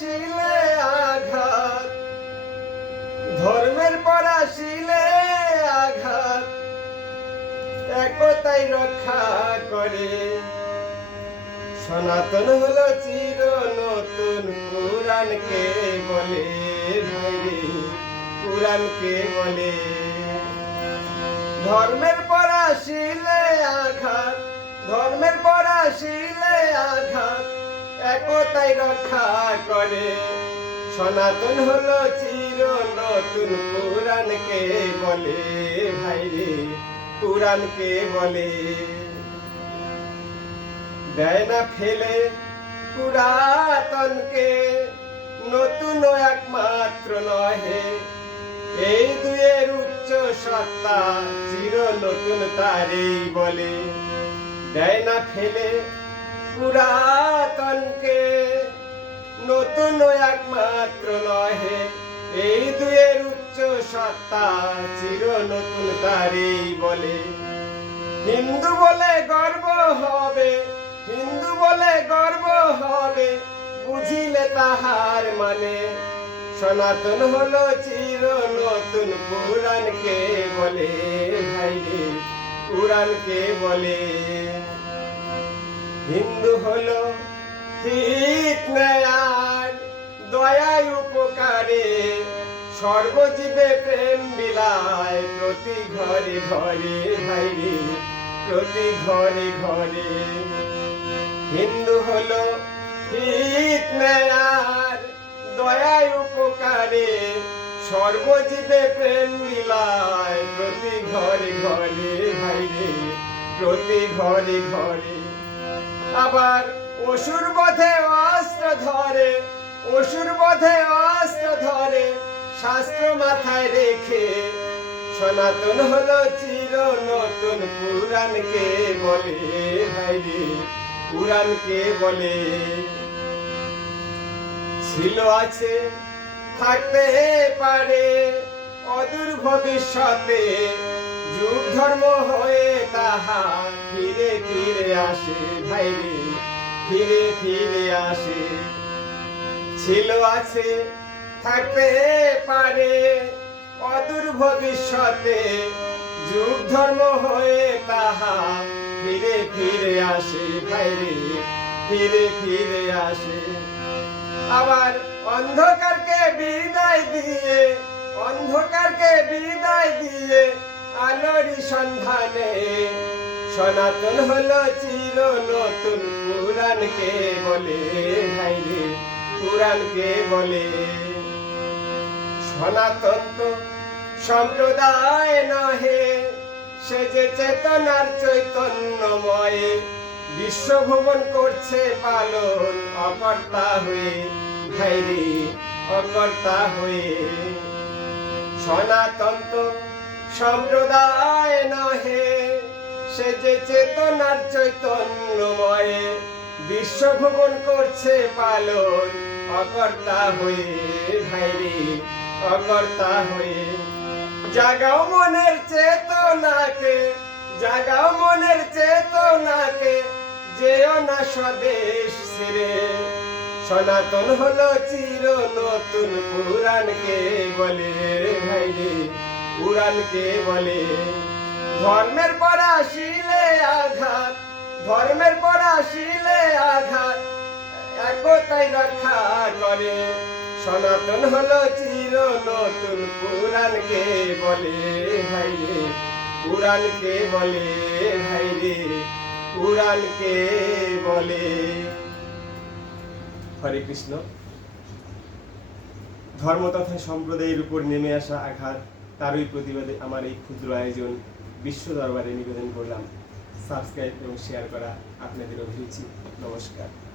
আসিলে আঘাত, ধর্মের পর আসিলে আঘাত, একতাই রক্ষা করে। সনাতন হলো চির নতুন, পুরাণকে বলে ভাইরে, পুরাণকে বলে। ধর্মের পর আসিলে আঘাত, ধর্মের পর আসিলে আঘাত, একতাই রক্ষা করে। সনাতন হলো চির নতুন, পুরাণকে বলে ভাইরে, পুরাণকে বলে। দেয় না ফেলে পুরাতনকে, নতুন একমাত্র নহে। এই দুয়ের উচ্চ সত্তা চির নতুন তারেই বলে। দেয় না ফেলে পুরাতনকে, নতুন একমাত্র নহে। এই দুয়ের উচ্চ সত্তা চির নতুন তারেই বলে। হিন্দু বলে গর্ব হবে, হিন্দু বলে গর্ব হবে, বুঝিলে তাহার মানে। সনাতন হলো চির নতুন, পুরাণকে বলে ভাইরে, পুরাণকে বলে। হিন্দু হলো ঠিক ন্যায় দয়ায় উপকারে, সর্বজীবে প্রেম বিলায়, প্রতি ঘরে ঘরে ভাইরে, প্রতি ঘরে ঘরে। হিন্দু হলো ঠিক ন্যায় দয়ায় উপকারে, সর্বজীবে প্রেম বিলায়, প্রতি ঘরে ঘরে ভাইরে, প্রতি ঘরে ঘরে। আবার অসুর বধে অস্ত্র ধরে, অসুর বধে অস্ত্র ধরে, শাস্ত্র মাথায় রেখে। সনাতন হলো চির নতুন, পুরাণকে বলে ভাইরে, পুরাণকে বলে। ছিল আছে থাকতে পারে অদূর ভবিষ্যতে, যুগ ধর্ম হয়ে তাহা ফিরে ফিরে আসে ভাইরে, ফিরে ফিরে আসে। ছিল আছে থাকতে পারে অদূর ভবিষ্যতে, যুগ ধর্ম হয়ে তাহা ফিরে ফিরে আসে ভাইরে, ফিরে ফিরে আসে। আবার অন্ধকারকে বিদায় দিয়ে, অন্ধকারকে বিদায় দিয়ে, আলোরই সন্ধানে। সনাতন হলো চির নতুন, পুরাণকে বলে ভাইরে, পুরাণকে বলে। সনাতন তো সম্প্রদায় নহে, সে যে চেতনার চৈতন্যময়, বিশ্বভ্রমণ করছে পালন, অকর্তা হয়ে ভাইরে, অকর্তা হয়ে। সনাতন তো সম্প্রদায় নহে, সে যে চেতনার চৈতন্যময়, বিশ্বভ্রমণ করছে পালন, অকর্তা হয়ে ভাইরে, অকর্তা হয়ে। জাগাও মনের চেতনাকে, জাগাও মনের চেতনাকে, যেও না স্বদেশ ছেড়ে। সনাতন হলো চির নতুন, পুরাণকে বলে ভাইরে, পুরাণকে বলে। ধর্মের পর আসিলে আঘাত, ধর্মের পর আসিলে আঘাত, একতাই রক্ষা করে। সনাতন হলো চির নতুন, পুরাণকে বলে ভাইরে, পুরাণকে বলে ভাইরে, পুরাণকে বলে। হরে কৃষ্ণ। ধর্ম তথা সম্প্রদায়ের উপর নেমে আসা আঘাত, তারই প্রতিবাদে আমার এই ক্ষুদ্র আয়োজন বিশ্ব দরবারে নিবেদন করলাম। সাবস্ক্রাইব এবং শেয়ার করা আপনাদের অভিরুচি। নমস্কার।